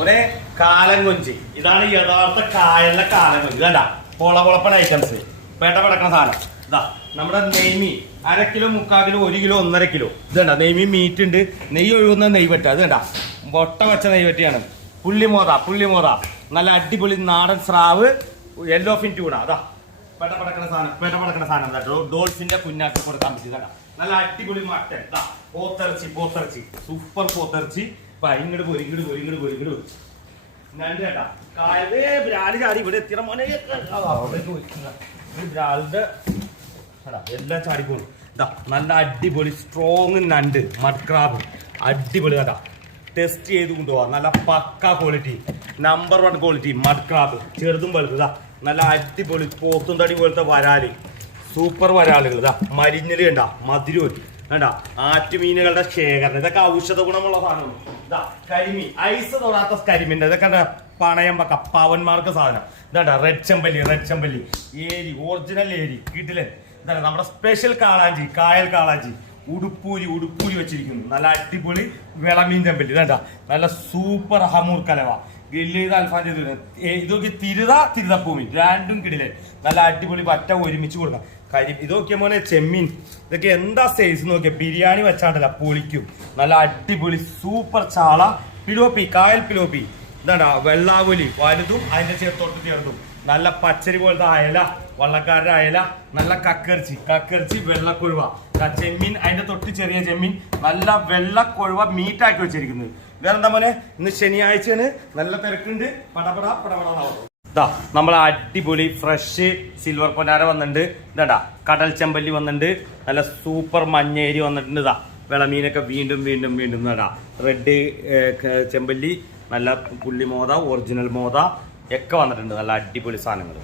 ഒരേ കാലം കൊഞ്ചി. ഇതാണ് യഥാർത്ഥ കായലിലെ കാലം കൊഞ്ചി. ഇതാ പൊളപൊളപ്പൻ ഐറ്റംസ് പേട്ട പടക്കണ സാധനം. ഇതാ നമ്മുടെ നെയ്മീൻ 1/2 കിലോ 3/4 കിലോ 1 കിലോ 1.5 കിലോ. ഇതണ്ട നെയ്മീൻ മീറ്റ് ഉണ്ട്. നെയ്യ് ഒഴുകുന്ന നെയ്യ് പറ്റ. അത് കണ്ട പൊട്ട വെച്ച നെയ്യ് പറ്റിയാണ്. പുള്ളിമോത നല്ല അടിപൊളി നാടൻ സ്രാവ് യെല്ലോ ഫിൻ ട്യൂണ. അതാ പേട്ട പടക്കണ സാധനം ഡോൾഫിന്റെ കുഞ്ഞാക്കി കൊടുക്കാൻ പറ്റിയതാ. നല്ല അടിപൊളി മട്ടൻ. പോത്തിറച്ചി സൂപ്പർ പോത്തിറച്ചി. ഇങ്ങോട്ട് പോരി കേട്ടാ കായലേ ബ്രാല് ചാടി ഇവിടെ എത്തിയ മോനെ ബ്രാലിന്റെ എല്ലാം ചാടിപ്പോകും. ഇതാ നല്ല അടിപൊളി സ്ട്രോങ് നണ്ട് മഡ് ക്രാബ് അടിപൊളി. കഥ ടെസ്റ്റ് ചെയ്ത് കൊണ്ടുപോവാം. നല്ല പക്ക quality number 1 quality mud crab ചെറുതും വലുത്. ഇതാ നല്ല അടിപൊളി പോത്തും തടി പോലത്തെ വരാല് സൂപ്പർ വരാലുകൾ. ഇതാ മരിഞ്ഞല് കണ്ട മധുരൂർ കണ്ട ആറ്റുമീനുകളുടെ ശേഖരണം. ഇതൊക്കെ ഔഷധ ഗുണമുള്ള സാധനമാണ്. ഇതാ കരിമീൻ ഐസ് തൊടാത്ത കരിമീൻ. ഇതൊക്കെ പണയം പക്ക പവന്മാർക്ക് സാധനം. ഇതാ റെഡ് ചെമ്പല്ലി ഏരി ഒറിജിനൽ ഏരി കിടിലൻ. ഇതാണ് നമ്മുടെ സ്പെഷ്യൽ കാളാഞ്ചി കായൽ കാളാഞ്ചി ഉടുപ്പൂരി വെച്ചിരിക്കുന്നു. നല്ല അടിപൊളി വിളമീൻ ചെമ്പല്ലി. ഇതാ നല്ല സൂപ്പർ ഹമൂർ കലവ ഗ്രില്ല് ചെയ്ത് അൽഫാൻ ചെയ്ത് ഇതൊക്കെ തിരുതപ്പൂമീൻ രണ്ടും കിടിലൻ. നല്ല അടിപൊളി പറ്റ ഒരുമിച്ച് കൊടുക്കാം. ഇത് നോക്കിയ മോനെ ചെമ്മീൻ. ഇതൊക്കെ എന്താ സൈസ് നോക്കിയ ബിരിയാണി വെച്ചാണ്ടല്ല പൊളിക്കും. നല്ല അടിപൊളി സൂപ്പർ ചാള പിലോപ്പി കായൽ പിലോപ്പി. ഇതാ വെള്ളാവലി വലുതും അതിന്റെ ചേർത്തും നല്ല പച്ചരി പോലത്തെ അയല വള്ളക്കാരുടെ അയല. നല്ല കക്കർച്ചി വെള്ളക്കൊഴുവ ചെമ്മീൻ അതിന്റെ തൊട്ട് ചെറിയ ചെമ്മീൻ. നല്ല വെള്ളക്കൊഴുവ മീറ്റാക്കി വെച്ചിരിക്കുന്നത്. വേറെന്താ മോനെ ഇന്ന് ശനിയാഴ്ചയാണ്. നല്ല തിരക്കുണ്ട്. പടപടാ നമ്മളെ അടിപൊളി ഫ്രഷ് സിൽവർ പൊന്നാര വന്നിട്ടുണ്ട്. ഇതാ കടൽ ചെമ്പല്ലി വന്നിട്ടുണ്ട്. നല്ല സൂപ്പർ മഞ്ഞേരി വന്നിട്ടുണ്ട്. ഇതാ വിളമീനൊക്കെ വീണ്ടും ഇതാ റെഡ് ചെമ്പല്ലി നല്ല പുള്ളിമോത ഒറിജിനൽ മോത ഒക്കെ വന്നിട്ടുണ്ട്. നല്ല അടിപൊളി സാധനങ്ങൾ.